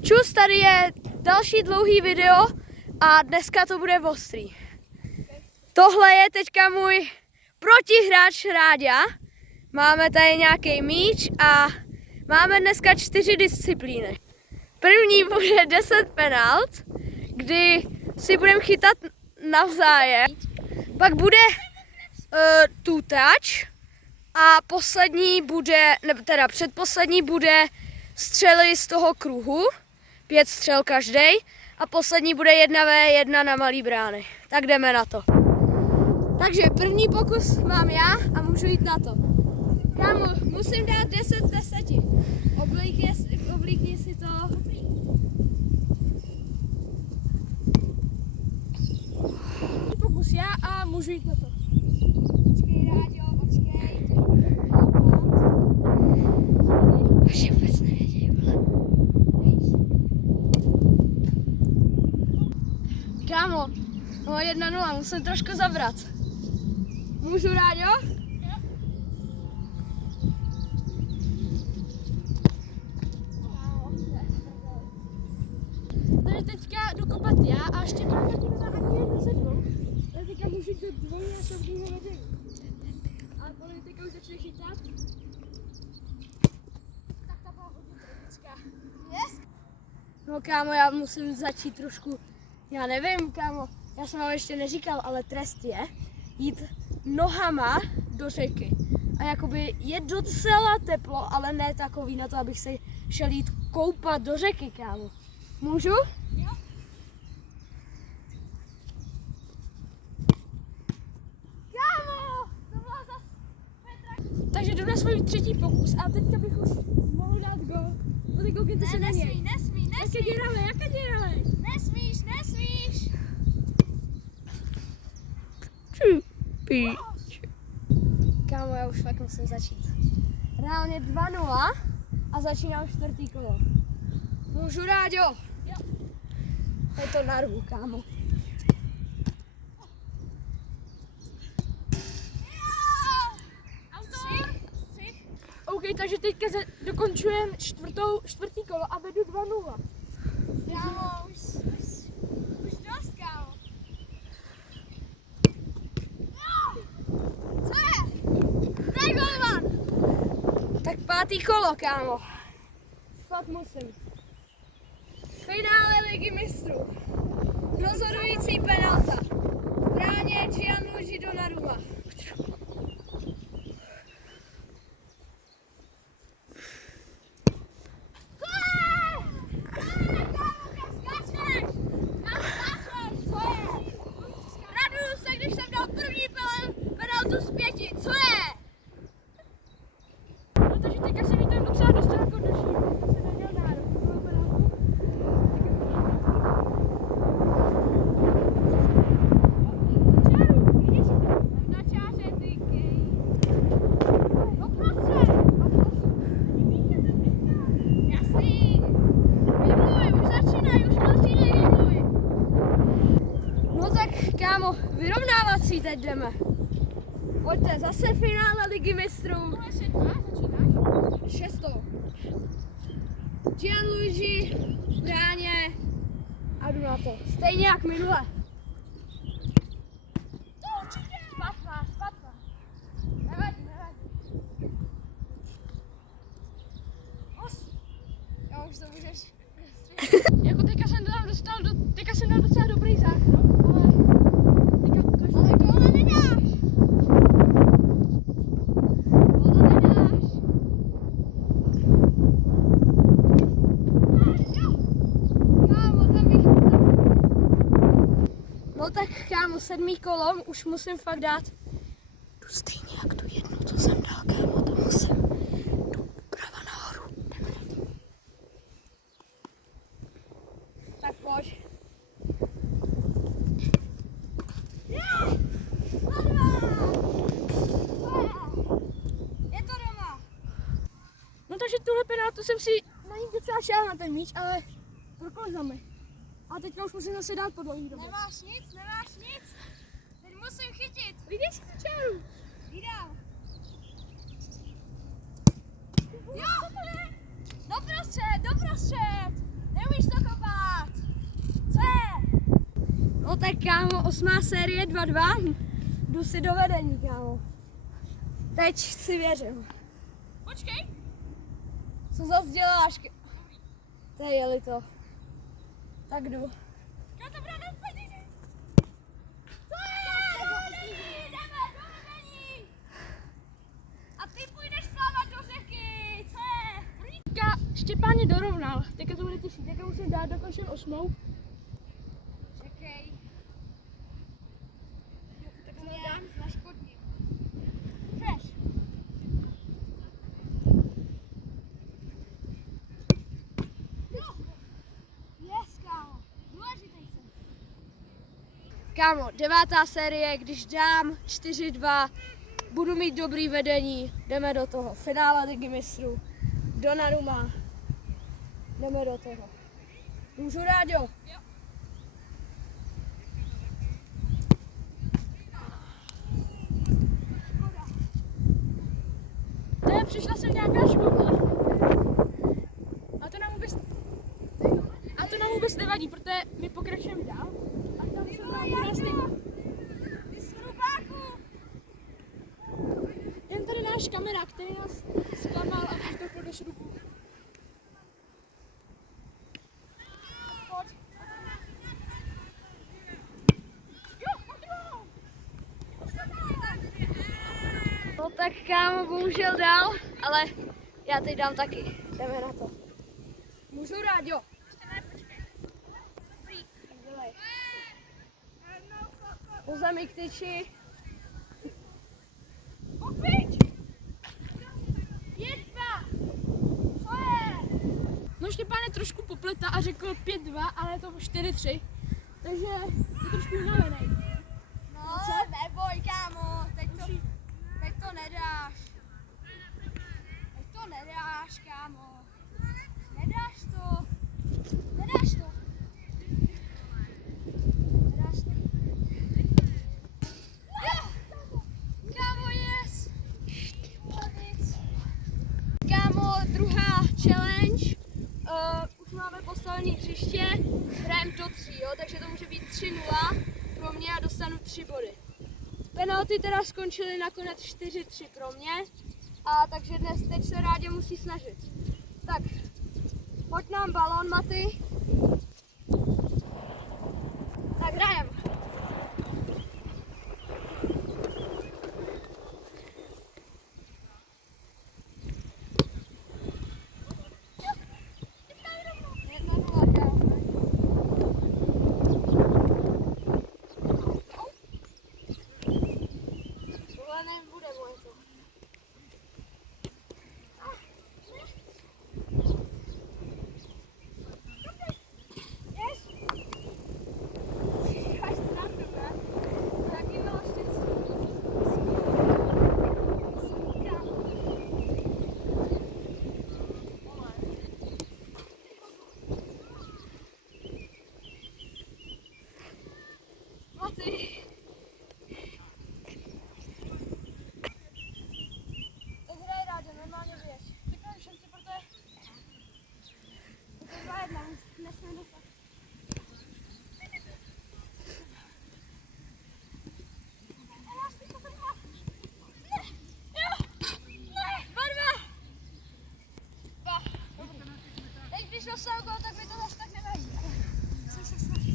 Čus, tady je další dlouhý video a dneska to bude ostrý. Tohle je teďka můj protihráč Ráďa. Máme tady nějaký míč a máme dneska 4 disciplíny. První bude 10 penalt, kdy si budeme chytat navzájem. Pak bude two touch a poslední bude, teda předposlední bude střely z toho kruhu, 5 střel každý, a poslední bude 1v1 na malý brány. Tak jdeme na to. Takže první pokus mám já a můžu jít na to. Kámo, musím dát 10 z 10. Oblíkni si to. Pokus já a můžu jít na to. Počkej, Ráďo, počkej. Až vůbec nevědějí, vole. Kámo, no 1-0, musím trošku zabrat. Můžu, Ráďo? Jo. Takže teďka jdu kopat já a ještě mám taky nedá ani jednu ze dvou. Já teďka můžu jít do dvojnásobného vedení. Ale podle teďka už začne chytat. Tak ta byla hodně tragická. Yes? No kámo, já musím začít trošku, já nevím kámo, já jsem vám ještě neříkal, ale trest je jít nohama do řeky. A jakoby je docela teplo, ale ne takový na to, abych se šel jít koupat do řeky, kámo. Můžu? Jo. Kámo, to bylo zase Petra. Takže jdu na svůj třetí pokus a teďka bych už mohl dát gol. No ty koukněte se na něj. Nesmí. Jaké děrale? Nesmíš. Kámo, já už fakt musím začít. Reálně 2-0 a začínám 4. kolo. Můžu, Ráďo? Jo. Je to na ruku, kámo. OK, takže teďka dokončujeme 4. kolo a vedu 2-0. Kámo, už dost, kámo. Co je? Daj golman! Tak 5. kolo, kámo. Fakt musím. Finále Ligy mistrů. Rozhodující penalta. V bráně Gianluigi Donnarumma. Raduju se, když jsem dal první penaltu z 5. Co je? No takže teďka se mi tam docela dostal jako dnešní. Se neděl nárok. Kámo, vyrovnávací teď jdeme. Pojďte, zase finále Ligy mistrů. 6. Gianluigi v bráně a jdu na to. Stejně jak minule. Špatná. Nevadí. Já už to můžeš. Jako teďka jsem dal docela dobrý zákrok, ale góla nedáš. Kámo, tam bych... No tak kámo, 7. kolo, už musím fakt dát. Jdu stejně jak tu jednu, co jsem dal, kámo, to musím. Jdu prava nahoru. Tak pojď. Je to doma. No takže tuhle penaltu jsem si na ní docela šel na ten míč, ale prokouzal mi. A teďka už musím zase dát po dlouhý době. Nemáš nic. Teď musím chytit. Vidíš tu čáru? Vydám. Jo! Doprostřed! Neumíš to kopat! Co je? No tak kámo, 8. série 2-2. Jdu si do vedení, kámo. Teď si věřím. Počkej. Co zase děláš? To jeli to. Tak jdu. Já to bude nepadí. Co je? Do vedení! Jdeme do vedení! A ty půjdeš plavat do řeky! Co je? Teďka Štěpán je dorovnal. Teďka to bude těžší. Teďka musím dát dokončit 8. Čekej. Tak to dám. Naškodním. Řeš. Yes, kámo. Důležitý jsem. Kámo, 9. série, když dám 4-2, budu mít dobrý vedení, jdeme do toho. Finále Ligy mistrů. Donnarumma. Jdeme do toho. Můžu, Ráďo? Jo. Přišla sem nějaká škoda. A to nám vůbec nevadí, protože my pokračujeme dál. A tam se nám bude stejně. Ty srubáku! Jen tady náš kamera, který nás zklamal a přistoupil do šrubu. No tak kámo, bohužel dál, ale já teď dám taky. Jdeme na to. Můžu, Ráďo? Dělej. Po zemi k tyči. Co je? No Štěpán je trošku popleta a řekl 5-2, ale je to 4-3. Takže je trošku unavený. No, neboj, kámo, teď to nedáš. Teď to nedáš, kámo. Nedáš to. Nedáš to. Nedáš to. Kámo, yes. Kámo, druhá challenge. Už máme postavené hřiště. Hrajeme do 3, jo, takže to může být 3-0 pro mě a dostanu 3 body. Penalty teda skončily nakonec 4-3 pro mě, a takže teď se Rádě musí snažit. Tak, pojď nám balón, Maty. Tak hrajem. Maty. Tak hraj, Rádě, normálně běž. Řeknu šanci, protože To je 2-1, nesmím dostat. Teď když dostal gól, tak mi to zase tak nevadí. Musím se snažit.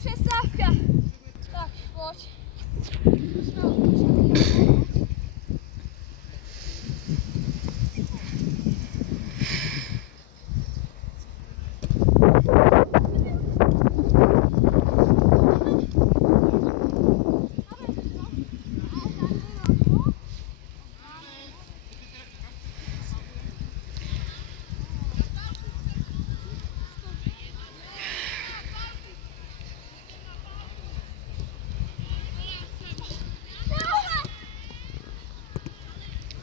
přestávka. Tak, pojď.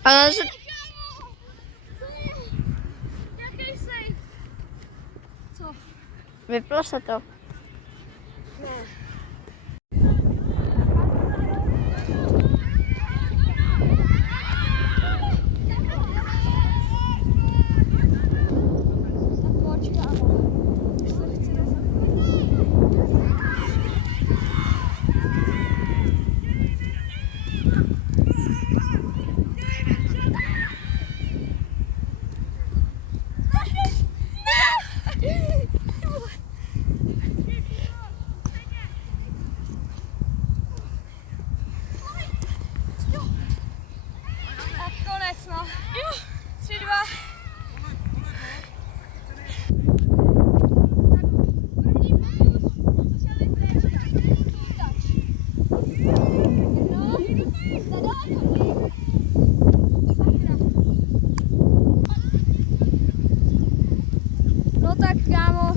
Ale se... Jaký sej? Co? Vyplo se to. Tak pojď, kámo. Už se chci Tak konec, no. 3, 2. No tak kámo,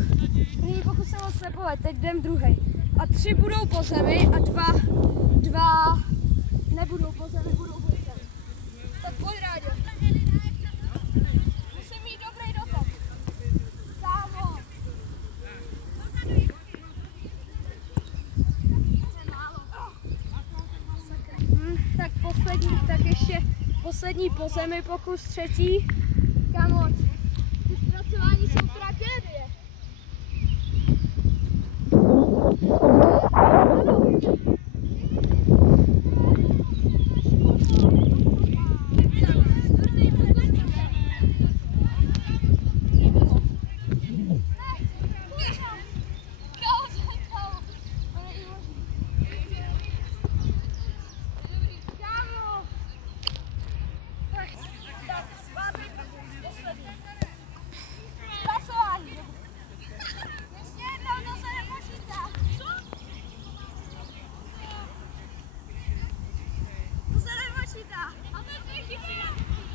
první pokus se moc nepovedl, teď jdem druhý. A 3 budou po zemi a 2 nebudou po zemi, budou po zemi. Tak pojď, Ráďo. Musím mít dobrý dotok. Kámo. Tak poslední po zemi pokus, třetí. Kámo, ty zpracování jsou tragédie.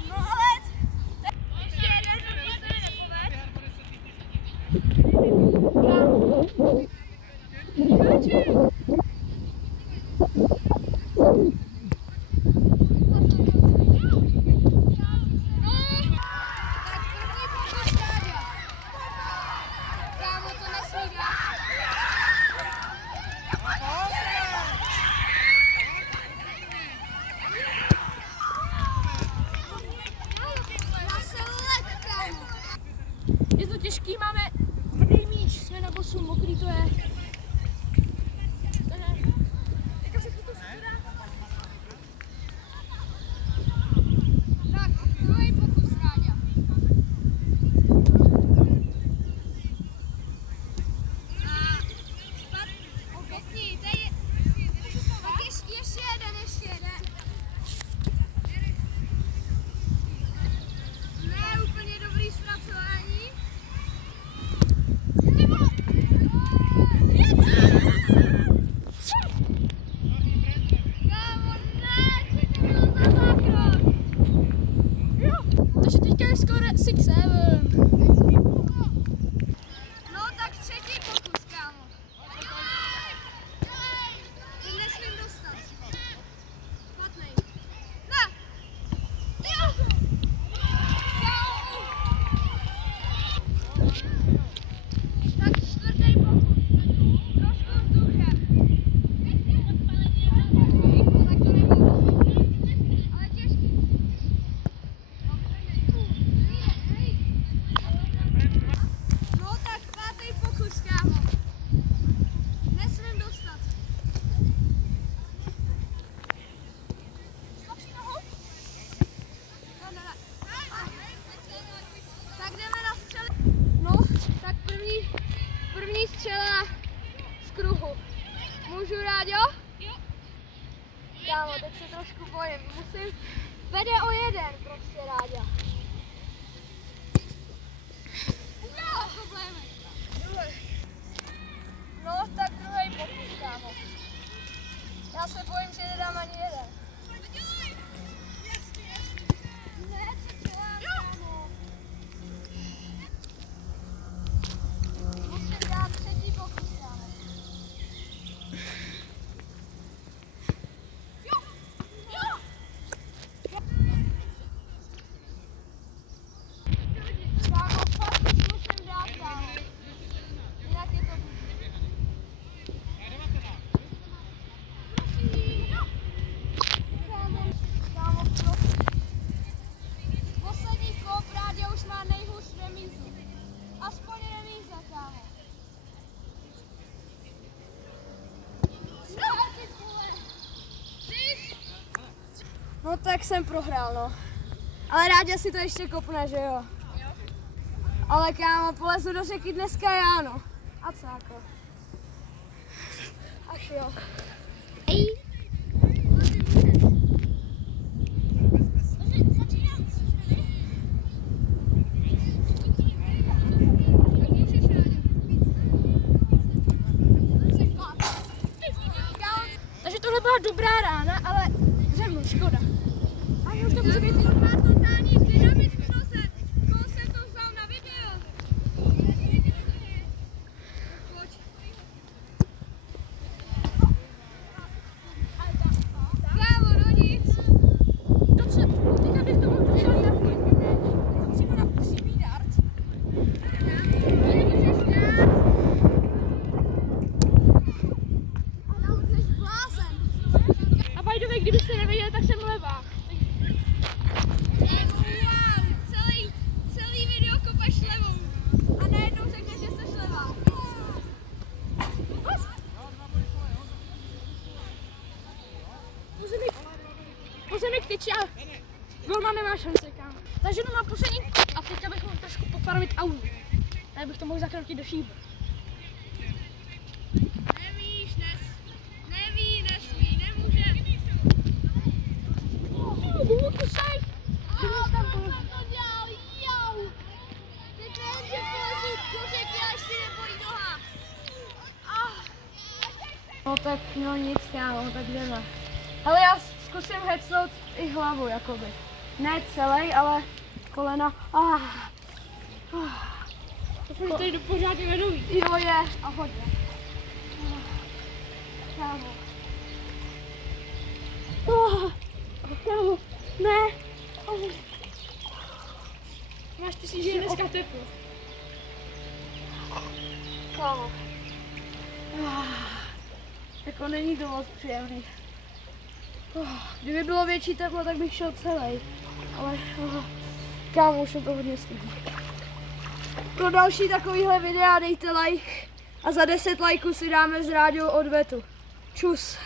No ale... Ještě jeden, to se nepoved. Kámo, to nesmí dát. Je to těžký, máme tvrdý míč, jsme na bosu, mokrý to je. Tak, druhý pokus, Ráďa. Pěkný, to je... Tak ještě jeden. Ne, úplně dobrý zpracování. kruhu. Můžu, Ráďo? Jo. Kámo, teď se trošku bojím. Musím... Vede o jeden prostě, Ráďa. No, tak druhý pokus, kámo. Já se bojím, že nedám ani jeden. Ne, co dělám, kámo? Musím dát třetí pokus, kámo. Kámo, fakt už musím dát, kámo. Jinak je to blbý. Kámo, prosím. Poslední kop, Ráďa už má nejhůř remízu. Aspoň remíza, kámo. No tak jsem prohrál, no. Ale Ráďa si to ještě kopne, že jo? Ale kámo, polezu do řeky dneska já, no. A co jako? Ach jo. Takže tohle byla dobrá rána, ale ze mnou škoda. A už to může být má totální dynamit v nose. Koho jsem to vzal na video? Pojď. Kámo, no nic. To co? Teďka bych to mohl docela nahodit. Musíme na přímý dart. A Vajdovi, kdybyste nevěděli, tak jsem levá. Wow, celý video kopeš levou. A najednou řekneš, že jsi levá. Pozemek tyčí a golman nemá šance, kámo. Takže jdu na poslední a teďka bych mohl trošku pofarmit auto. Tady bych to mohl zakroutit do šíbu. No tak no nic, kámo, tak jdeme. Ale já zkusím hecnout i hlavu, jakoby. Ne celý, ale kolena. To jsem tady pořádně ledový. Jo je, a hodně. Kámo. Kámo, ne. Máš ty si, že je dneska teplo. Kámo. Jako není to moc příjemný. Kdyby bylo větší teplo, tak bych šel celý. Ale kámo, už je to hodně stydný. Pro další takovýhle videa dejte like a za 10 lajků si dáme s Ráďou odvetu. Čus.